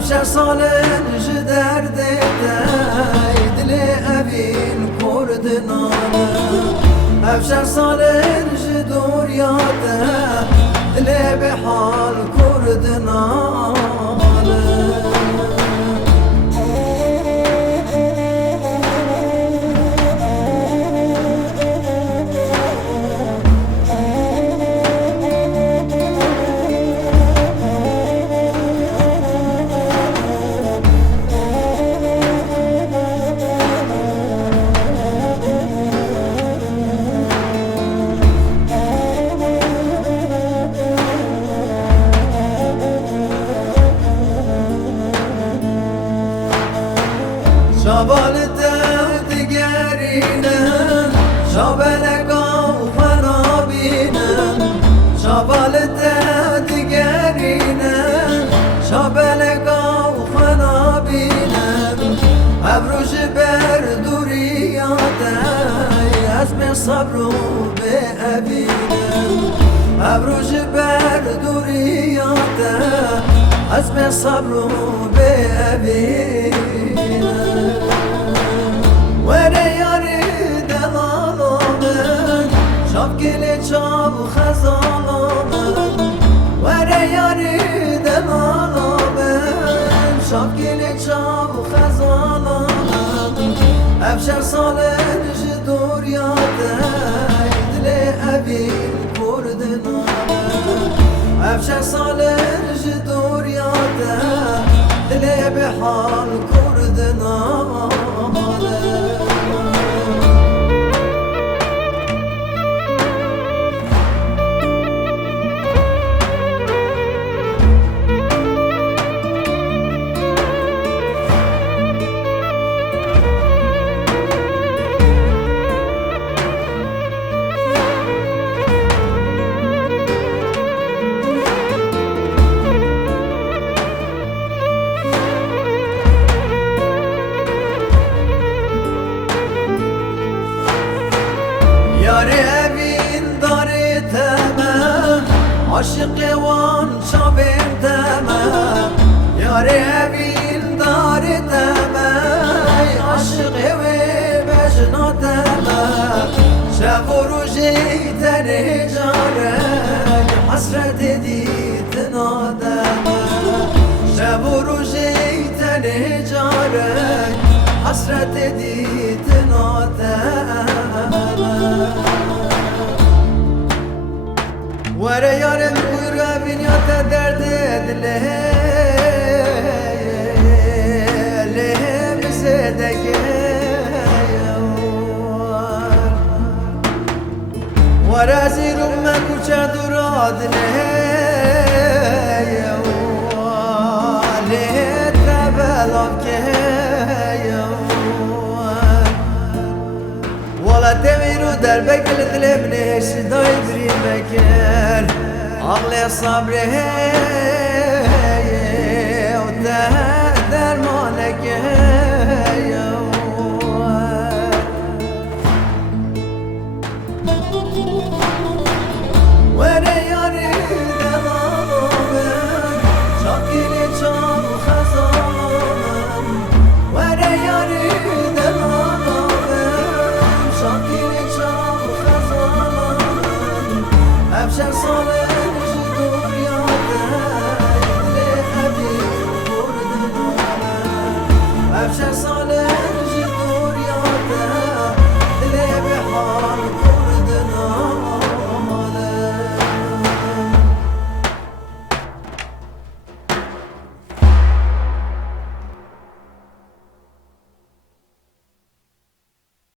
افشار سالن جدرده دل اوین کردنانه افشار سالن جدوریاده دل به حال کردنانه شابال دود گرینه شابل گوفنا بینه شابال دود گرینه شابل گوفنا بینه ابروش بر دوریاده عزم صبر به ابینه ابروش بر دوریاده عزم صبر به ابینه وره یاری دلالامن شاب گلی چاب خزالامن وره یاری دلالامن شاب گلی چاب خزالامن افشار سالن جدور یاده دل اوین کردنامن افشار سالن جدور یاده دل به حال کردنامن یاری اوین داری تمام عاشق وان شابین تمام یاری اوین داری تمام عاشق وی بجنا تمام شب و روزی تنی جارک حسرت دیت نادمم شب و روزی تنی جارک حسرت دیت نادمم وره یارم کورا بینیات درد دله لهم زدگه وره زیرم من کوچه دورا دله له تبلام که ولا تميرو دربك الثلب ليش داي بريمكر أغلى صبره وتهدر